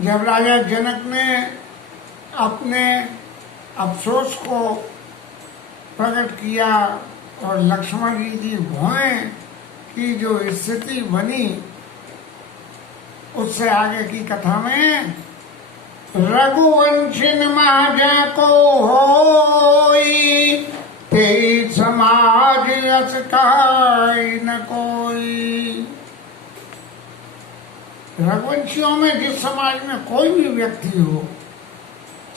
जब राजा जनक ने अपने अफसोस को प्रकट किया और लक्ष्मण जी की भौएं की जो स्थिति बनी, उससे आगे की कथा में रघुवंशिन महाजा को होई, ते समाज अस काई न कोई। रघुवंशियों में जिस समाज में कोई भी व्यक्ति हो,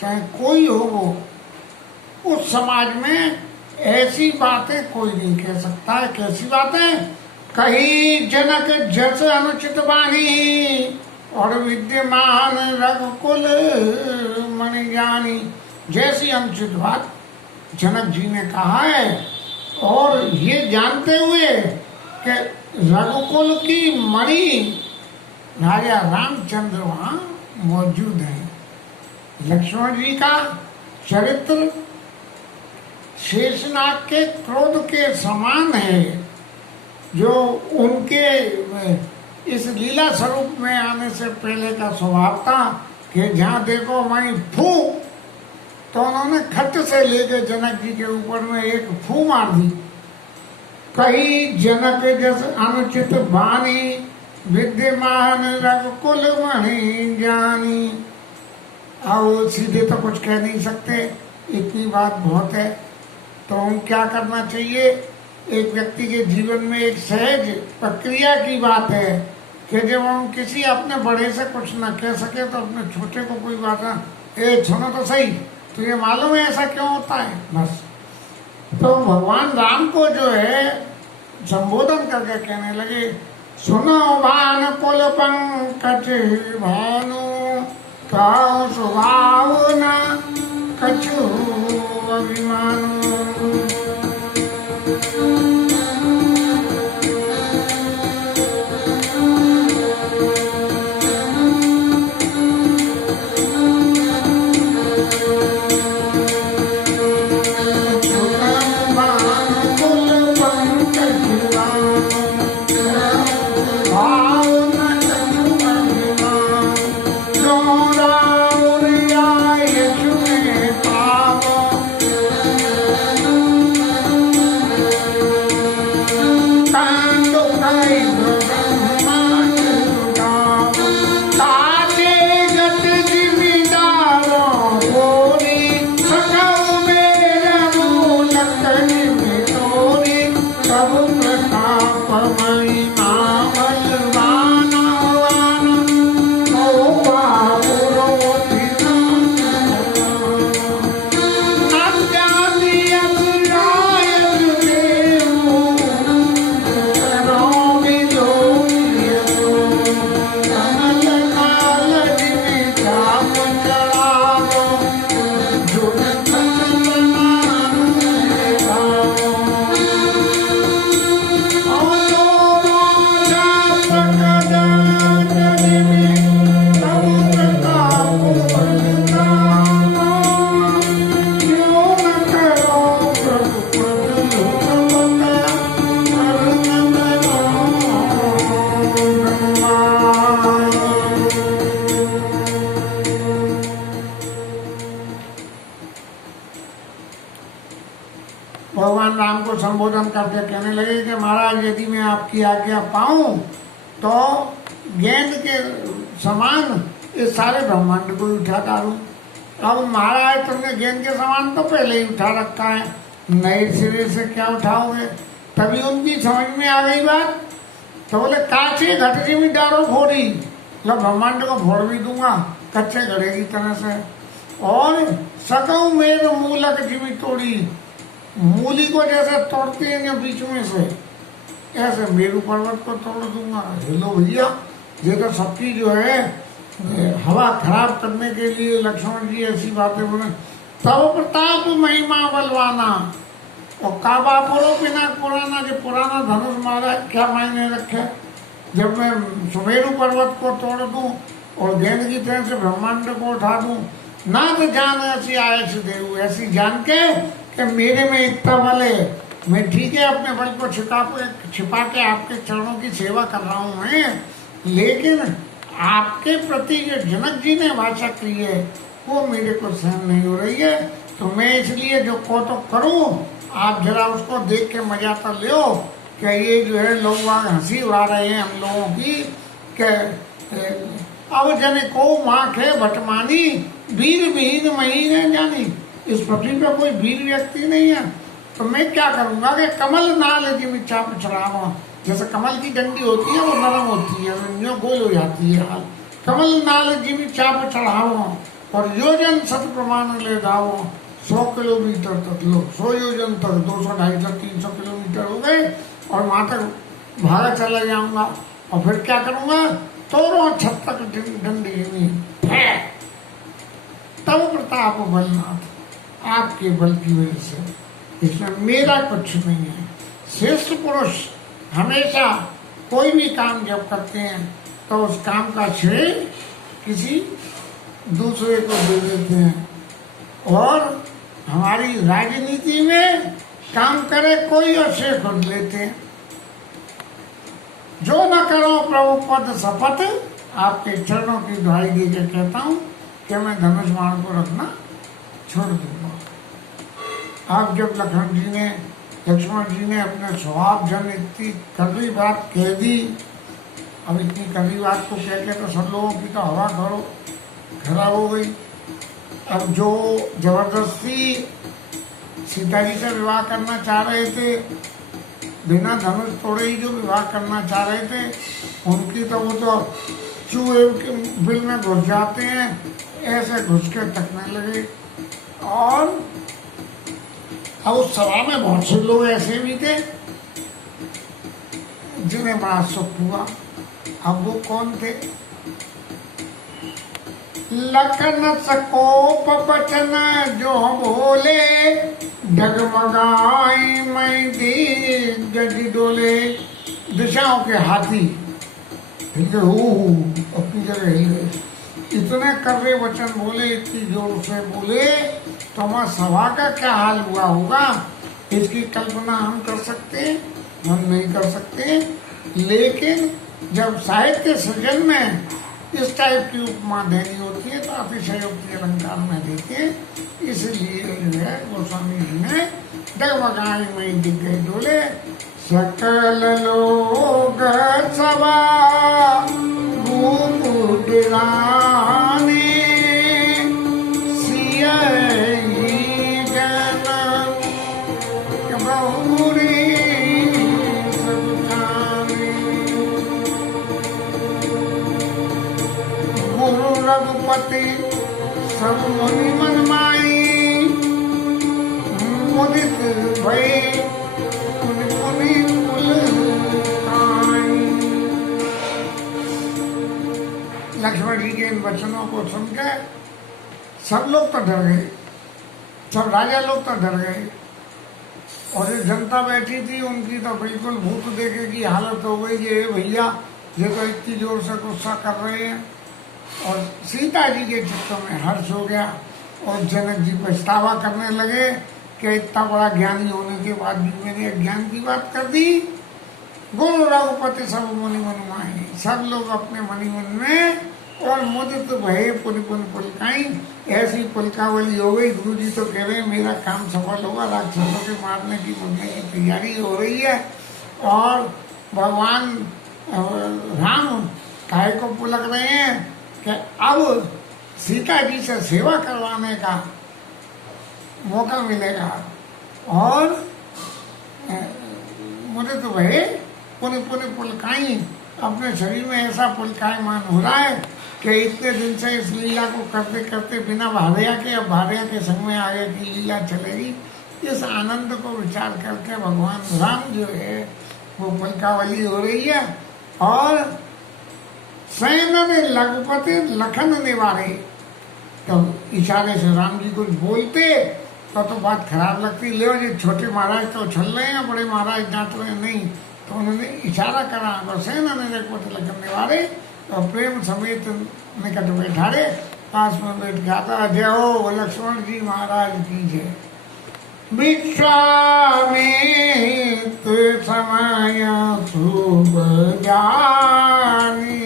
चाहे कोई हो, वो उस समाज में ऐसी बातें कोई नहीं कह सकता है। कैसी बातें? कही जनक जस अनुचित बानी, और विद्यमान रघुकुल मणि जानी। जैसी अनुचित बात जनक जी ने कहा है, और ये जानते हुए कि रघुकुल की मणि राजा रामचंद्र वहां मौजूद है। लक्ष्मण जी का चरित्र शेषनाग के क्रोध के समान है, जो उनके इस लीला स्वरूप में आने से पहले का स्वभाव था कि जहाँ देखो वहीं फू, तो उन्होंने खट से लेके जनक जी के ऊपर में एक फू मार दी। कही जनक जस अनुचित बानी, विद्यमान रघुकुल मणि जानी। और सीधे तो कुछ कह नहीं सकते, इतनी बात बहुत है। तो हम क्या करना चाहिए? एक व्यक्ति के जीवन में एक सहज प्रक्रिया की बात है कि जब हम किसी अपने बड़े से कुछ न कह सके तो अपने छोटे को कोई बात ना, ए सुनो तो सही, तो ये मालूम है ऐसा क्यों होता है? बस। तो भगवान राम को जो है संबोधन करके कहने लगे, सुनो भान कुल पंकज भानु, काऊ स्वभाव न कछु अभिमानु। भगवान राम को संबोधन करके कहने लगे कि महाराज, यदि मैं आपकी आज्ञा पाऊं तो गेंद के समान इस सारे ब्रह्मांड को उठा डालूं। अब महाराज तुमने गेंद के समान तो पहले ही उठा रखा है, नए सिरे से क्या उठाओगे? तभी उनकी समझ में आ गई बात। तो बोले काचे घटरी भी डालो फोड़ी, मतलब ब्रह्मांड को फोड़ भी दूंगा कच्चे घड़े की तरह से। और सकऊ मेर मूलक जिमी तोड़ी, मूली को जैसे तोड़ते हैं बीच में से, ऐसे मेरू पर्वत को तोड़ दूंगा। हेलो भैया, ये तो सबकी जो है हवा खराब करने के लिए लक्ष्मण जी ऐसी बातें बोले। तब प्रताप महिमा बलवाना, और काबा पुरो बिना पुराना, जो पुराना धनुष मारा क्या मायने रखे? जब मैं सुमेरु पर्वत को तोड़ दूं और गेंद की तरह से ब्रह्मांड को उठा दूं, ना तो जान ऐसी आयस देव, ऐसी जान के कि मेरे में इतना बल है, मैं ठीक है अपने बल को छिपा के आपके चरणों की सेवा कर रहा हूं मैं, लेकिन आपके प्रति जो जनक जी ने भाषा की है वो मेरे को सहन नहीं हो रही है। तो मैं इसलिए जो कौतुक करूं, आप जरा उसको देख के मजा तो लो कि ये जो है लोग वहां हंसी उड़ा रहे हैं हम लोगों की कि अब जने को माँ खे भटमानी, वीर विहीन महीने जानी। इस पृथ्वी पे कोई वीर व्यक्ति नहीं है, तो मैं क्या करूंगा कि कमल नाल जी में चाप चढ़ावा। जैसे कमल की डंडी होती है वो नरम होती है, जो गोल हो जाती है, कमल नाल जी में चाप चढ़ावा और योजन सत प्रमाण ले दावो। 100 किलोमीटर तक लो, 100 योजन तक, 200, 250, 300 किलोमीटर हो गए और वहां तक भागा चला जाऊंगा। और फिर क्या करूंगा? तोरो छत तक डंडी है। तब प्रताप बलनाथ, आपके बल की वजह से, इसमें मेरा कुछ नहीं है। श्रेष्ठ पुरुष हमेशा कोई भी काम जब करते हैं तो उस काम का श्रेय किसी दूसरे को दे देते हैं। और हमारी राजनीति में काम करे कोई और श्रेय खुद लेते हैं। जो न करो प्रभु पद शपथ, आपके चरणों की दुहाई देकर कहता हूं कि मैं धनुष बाण को रखना छोड़ दूंगा। अब जब लक्ष्मण जी ने अपने स्वभाव जन इतनी कड़वी बात कह दी, अब इतनी कड़वी बात को कह के तो सब लोगों की तो हवा खराब हो गई। अब जो जबरदस्ती सीता जी से विवाह करना चाह रहे थे, बिना धनुष तोड़े ही जो विवाह करना चाह रहे थे, उनकी तो वो तो चूहे के बिल में घुस जाते हैं, ऐसे घुस के तकने लगे। और अब उस सभा में बहुत से लोग ऐसे भी थे जिन्हें बड़ा सुख हुआ। अब वो कौन थे? लखन सकोप बचन जो बोले, डगमगाई मैं दी गज डोले। दिशाओं के हाथी अपनी जगह हिल गए, इतने कर्रे वचन बोले, इतनी जोर से बोले, तो हमारा सभा का क्या हाल हुआ होगा इसकी कल्पना हम कर सकते? हम नहीं कर सकते। लेकिन जब साहित्य सृजन में इस टाइप की उपमा देनी होती है तो अतिशयोक्ति अलंकार में देते हैं। इसलिए जो है गोस्वामी जी ने डगमगाई में दिख गए डोले, सकल लोग सभा डराने, रघुपति सब मुनि मन माई, मुदित भई मुनि मुनि कुल आई। लक्ष्मण जी के इन वचनों को सुन के सब लोग तो डर गए, सब राजा लोग तो डर गए, और जो जनता बैठी थी उनकी तो बिल्कुल भूत देखे की हालत हो गई। ये भैया ये तो इतनी जोर से गुस्सा कर रहे हैं। और सीता जी के चित्तों में हर्ष हो गया और जनक जी पछतावा करने लगे कि इतना बड़ा ज्ञानी होने के बाद भी मैंने ज्ञान की बात कर दी। गुरु रघुपति सब मुनि मन माही, सब लोग अपने मनि मन में और मुदित भये पुनि पुनि पुलकाई, ऐसी पुलकावली हो गई। गुरु जी तो कह रहे हैं मेरा काम सफल होगा, राक्षसों के मारने की मुझे की तैयारी हो रही है। और भगवान राम काहे को पुलक रहे हैं कि अब सीता जी से सेवा करवाने का मौका मिलेगा। और मुझे तो भाई पुण्य पुण्य पुलकाई अपने शरीर में ऐसा पुलकायमान हो रहा है कि इतने दिन से इस लीला को करते करते बिना भारिया के, अब भारिया के संग में आगे की लीला चलेगी, इस आनंद को विचार करके भगवान राम जो है वो पुलकावली हो रही है। और सैन ने लघुपति लखन निवारे, तो इशारे से राम जी कुछ बोलते तो बात खराब लगती, ले जी छोटे महाराज तो छल रहे हैं, बड़े महाराज डांट रहे हैं, नहीं। तो उन्होंने इशारा करा तो सैन ने लघुपति लखन निवारे, और प्रेम समेत निकट बैठारे, पास में बैठ गया। जय हो लक्ष्मण जी महाराज की जय। विश्वामित्र समय शुभ जानी,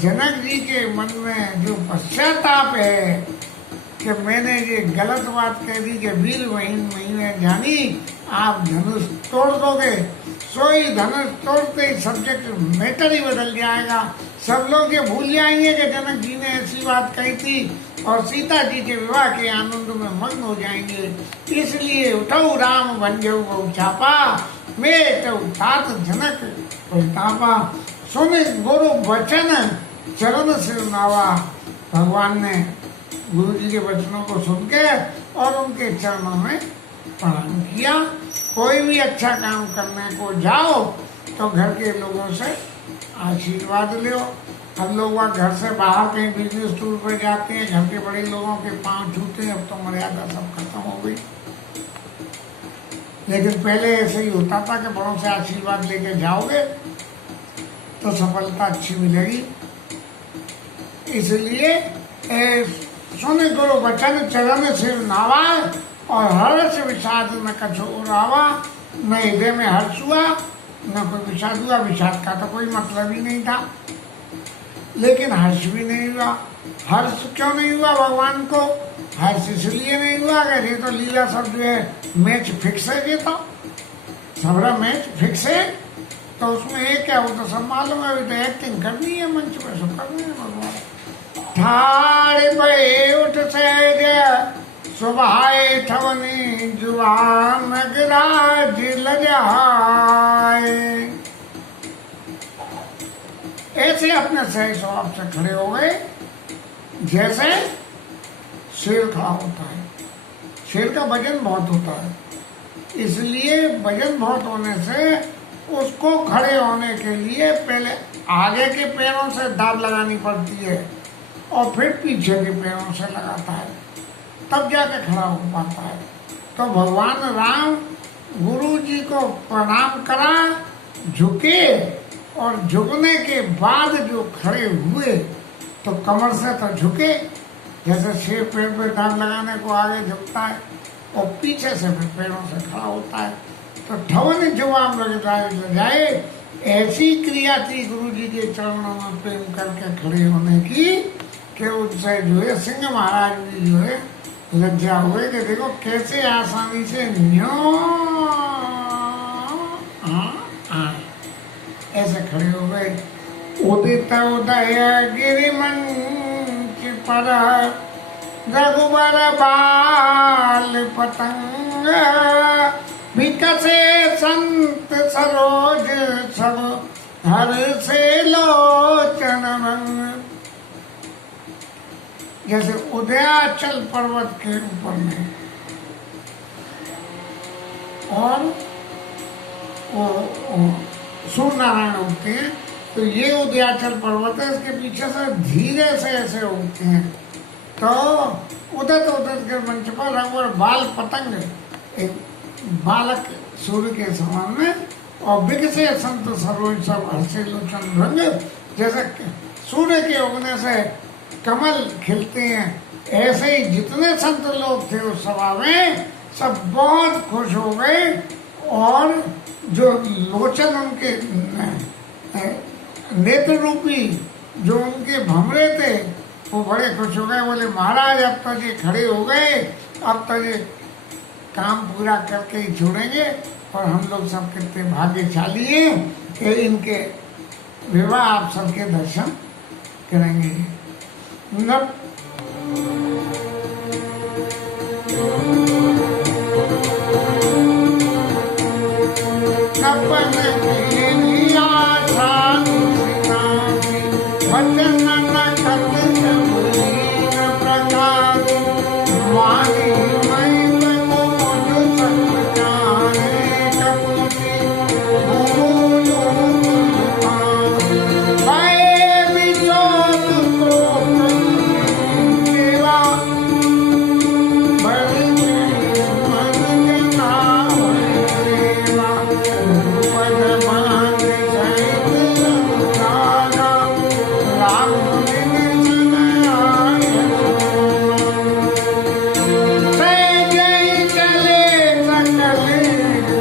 जनक जी के मन में जो पश्चाताप है कि मैंने ये गलत बात कह दी कि वीर महीने जानी आप धनुष तोड़ दोगे, सोई धनुष तोड़ते ही सब्जेक्ट मैटर ही बदल जाएगा। सब लोग ये भूल जाएंगे कि जनक जी ने ऐसी बात कही थी और सीता जी के विवाह के आनंद में मग्न हो जाएंगे। इसलिए उठो राम बन जाऊ बहु छापा, मैं तात जनक परितापा। सुने गुरु वचन चरण से नावा, भगवान ने गुरु जी के वचनों को सुन के और उनके चरणों में प्रणाम किया। कोई भी अच्छा काम करने को जाओ तो घर के लोगों से आशीर्वाद लो। अब लोग वहाँ घर से बाहर कहीं बिजनेस टूर पर जाते हैं, घर के बड़े लोगों के पांव छूते हैं, अब तो मर्यादा सब खत्म हो गई। लेकिन पहले ऐसे ही होता था कि बड़ों से आशीर्वाद लेके जाओगे तो सफलता अच्छी मिलेगी। इसलिए सुन गुरु वचन चरण सिर नावा, और हर्ष विषाद न कछु उड़ावा। न हृदय में हर्ष हुआ न कोई विषाद हुआ। विषाद का तो कोई मतलब ही नहीं था, लेकिन हर्ष भी नहीं हुआ। हर्ष क्यों नहीं हुआ भगवान को? हर्ष इसलिए नहीं हुआ कि ये तो लीला सब जो है मैच फिक्स है, ये तो सबरा मैच फिक्स है, तो उसमें एक क्या, वो तो सब मालूम है, तो एक्टिंग करनी है मंच पे, सब करनी है भगवान। ठाड़ पे उठ से सुबहाए ठवनी जुआन नगराज लजाए। ऐसे अपने सही स्वभाव से खड़े हो गए जैसे शेर खड़ा होता है। शेर का वजन बहुत होता है, इसलिए वजन बहुत होने से उसको खड़े होने के लिए पहले आगे के पैरों से दाब लगानी पड़ती है और फिर पीछे के पैरों से लगाता है, तब जाके खड़ा हो पाता है। तो भगवान राम गुरु जी को प्रणाम करा, झुके, और झुकने के बाद जो खड़े हुए तो कमर से तो झुके, जैसे शेर पेड़ पे दाब लगाने को आगे झुकता है, और पीछे से फिर पैरों से खड़ा होता है। तो ठवन जवाब लग जाए, ऐसी क्रिया थी गुरु जी के चरणों में प्रेम करके खड़े होने की कि उनसे जो है सिंह महाराज भी जो है लज्जा हुए कि देखो कैसे आसानी से ऐसे खड़े हो गए। उदित उदय गिरिमंच पर रघुबर बाल पतंग, विकसे संत सरोज सब हर से लोचन रंग। जैसे उदयाचल पर्वत के ऊपर में, और वो सूर्य नारायण उगते हैं, तो ये उदयाचल पर्वत है, इसके पीछे से धीरे से ऐसे उगते हैं। तो उदत उदत के मंच पर रघुवर बाल पतंग एक बालक सूर्य के समान में, और विकसे संत सरोज सब हर्षे लोचन रंग, जैसे सूर्य के उगने से कमल खिलते हैं, ऐसे ही जितने संत लोग थे उस सभा में सब बहुत खुश हो गए, और जो लोचन उनके नेत्र रूपी जो उनके भमरे थे वो बड़े खुश हो गए। बोले महाराज अब तो ये खड़े हो गए, अब तो ये काम पूरा करके ही छोड़ेंगे, और हम लोग सब कितने भाग्यशाली हैं कि इनके विवाह आप सबके दर्शन करेंगे। नप नपन की आशा वचन न कत सबलीन प्रकार, वाणी मई तको सक जाने कपूती भूलो भय विचोद को सेवा, बड़ी मन जना सेवा, पद मांग सहित रागा, राम बिन सुन आय से जय चले सकल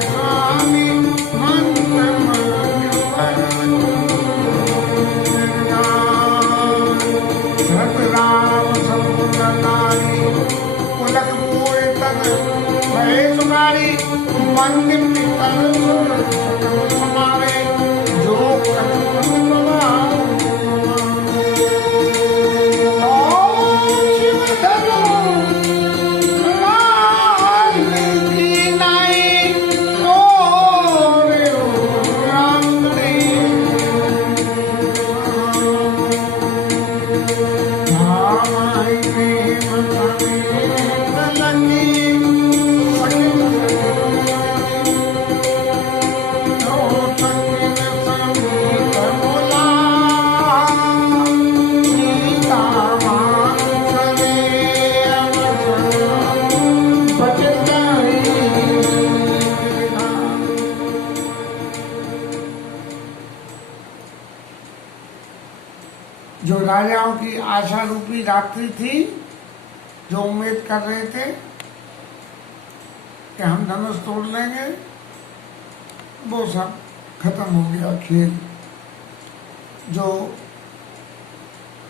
स्वामी, मंत्र सतराम समुद्रकारी, पुलक पूरे तन भय सुनारी, मंदिर पितर सुर सकल समारे, जो कटपट प्रभाव शिव धनु लाल की नाई, तोरे राम भाई प्रेम समेत लगी सकिन समीप बोला, सीता मानसरे बच गई। जो राजाओं की आशा रूपी रात्रि थी, जो उम्मीद कर रहे थे कि हम धनुष तोड़ लेंगे, वो सब खत्म हो गया खेल। जो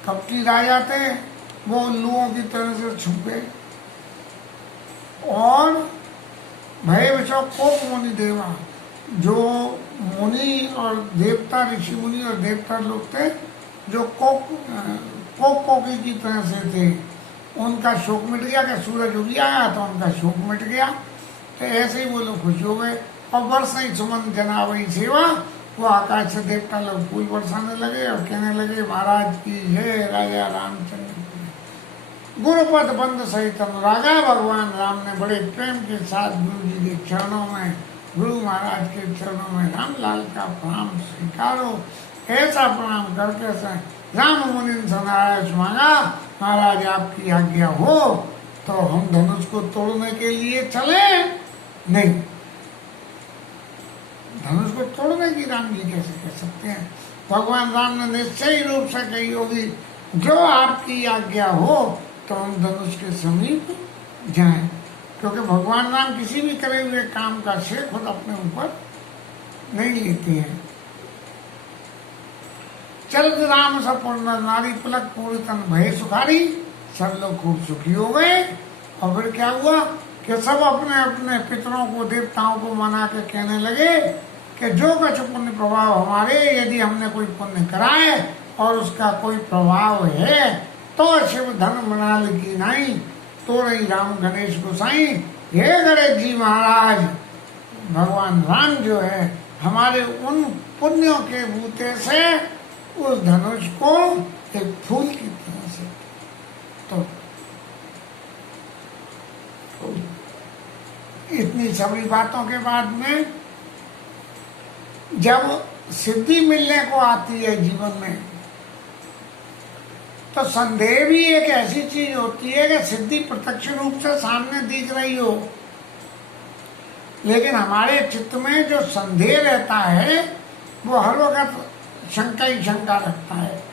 कपटी राजा थे वो उल्लुओं की तरह से छुपे, और भय बचाओ कोप मुनि देवा, जो मुनि और देवता, ऋषि मुनि और देवता लोग थे जो कोकी की तरह से थे, उनका शोक मिट गया कि सूरज उग आया, तो उनका शोक मिट गया। तो ऐसे ही वो लोग खुश हो गए, और वर्ष ही सुमन जनावई सेवा, वो आकाश से देवता लोग फूल बरसाने लगे और कहने लगे महाराज की जय, राजा रामचंद्र की। गुरुपद बंद सहित अनुरागा, भगवान राम ने बड़े प्रेम के साथ गुरु जी के चरणों में, गुरु महाराज के चरणों में रामलाल का प्रणाम स्वीकारो। ऐसा प्रणाम करके से राम मुनि सनारायण मांगा, महाराज आपकी आज्ञा हो तो हम धनुष को तोड़ने के लिए चले। नहीं, धनुष को तोड़ने की राम जी कैसे कह सकते हैं? भगवान राम ने निश्चय रूप से कही होगी, जो आपकी आज्ञा हो तो हम धनुष के समीप जाएं, क्योंकि भगवान राम किसी भी करे हुए काम का श्रेय खुद अपने ऊपर नहीं लेते हैं। चलत राम सपूर्ण नारी, पुलक पूरी तन भय सुखारी, सब लोग खूब सुखी हो गए। और फिर क्या हुआ कि सब अपने अपने पितरों को, देवताओं को मना के कहने लगे कि जो कुछ पुण्य प्रभाव हमारे, यदि हमने कोई पुण्य कराए और उसका कोई प्रभाव है तो शिव धन मनाल की नहीं, तो रही राम गणेश गोसाई। हे गणेश जी महाराज, भगवान राम जो है हमारे उन पुण्यों के बूते से उस धनुष को एक फूल की तरह से तो इतनी सारी बातों के बाद में जब सिद्धि मिलने को आती है जीवन में, तो संदेह भी एक ऐसी चीज होती है कि सिद्धि प्रत्यक्ष रूप से सामने दिख रही हो, लेकिन हमारे चित्त में जो संदेह रहता है वो हर वक्त शंका ही शंका रखता है।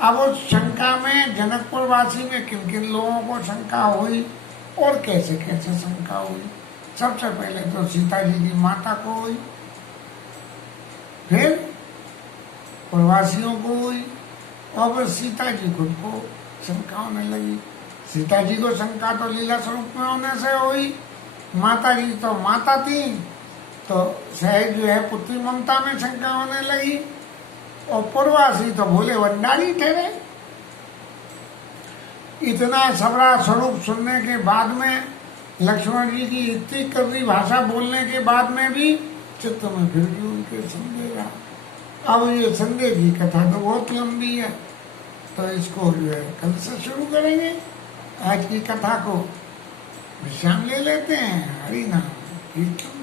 अब उस शंका में जनकपुर वासी में किन किन लोगों को शंका हुई और कैसे कैसे शंका हुई। सबसे पहले तो सीता जी की माता को हुई, फिर प्रवासियों को हुई, और फिर सीता जी खुद को शंका होने लगी। सीता जी को शंका तो लीला स्वरूप में होने से हुई, माता जी तो माता थी तो सहज जो है पुत्री ममता में शंका होने लगी, और प्रवासी तो भोले भंडारी ठहरे। इतना सबरा स्वरूप सुनने के बाद में, लक्ष्मण जी की इतनी कड़वी भाषा बोलने के बाद में भी चित्त में फिर भी उनके संदेह रहा। अब ये संदेह की कथा तो बहुत लंबी है, तो इसको जो है कल से शुरू करेंगे। आज की कथा को विश्राम ले लेते हैं। हरि नाम कीर्तन।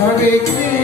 Hare Krishna,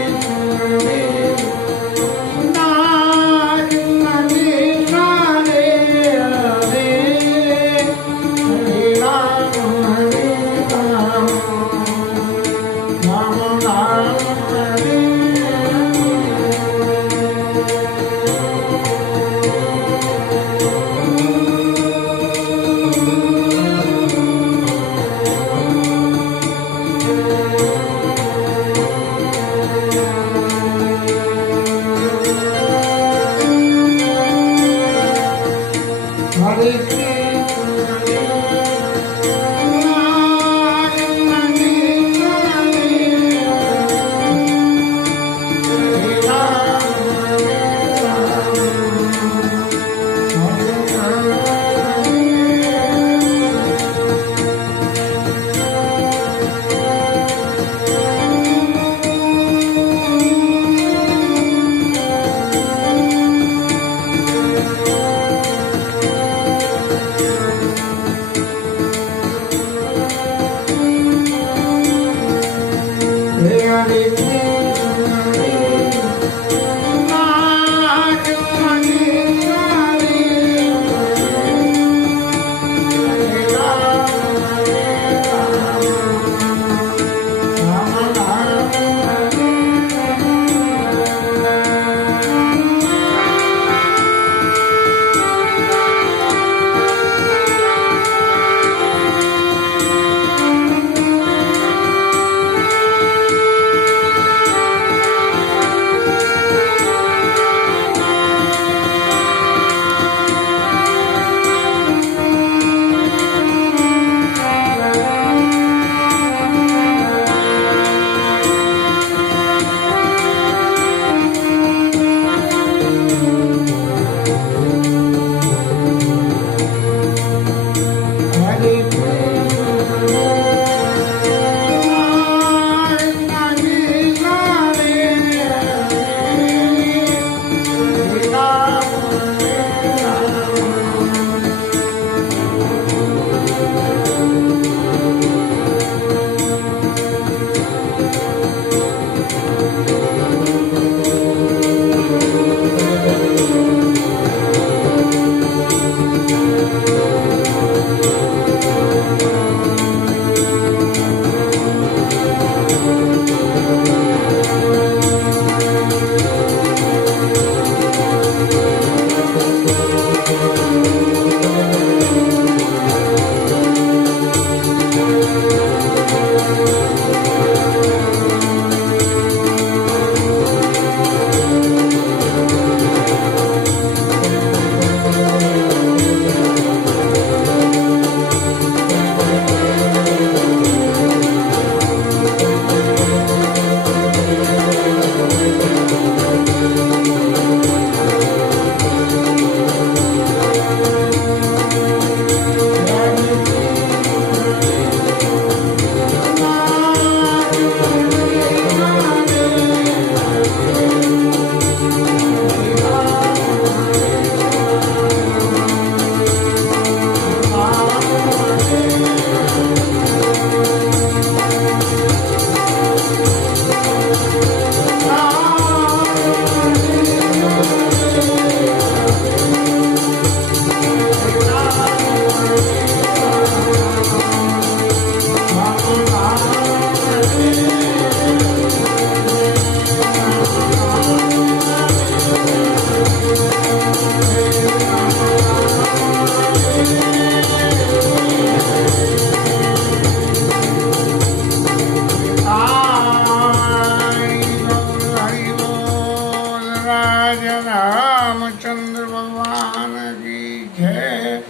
महाराज रामचंद्र भगवान की जय।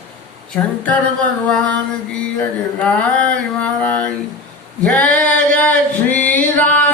शंकर भगवान की जय। राज महाराज जय जय श्री राम।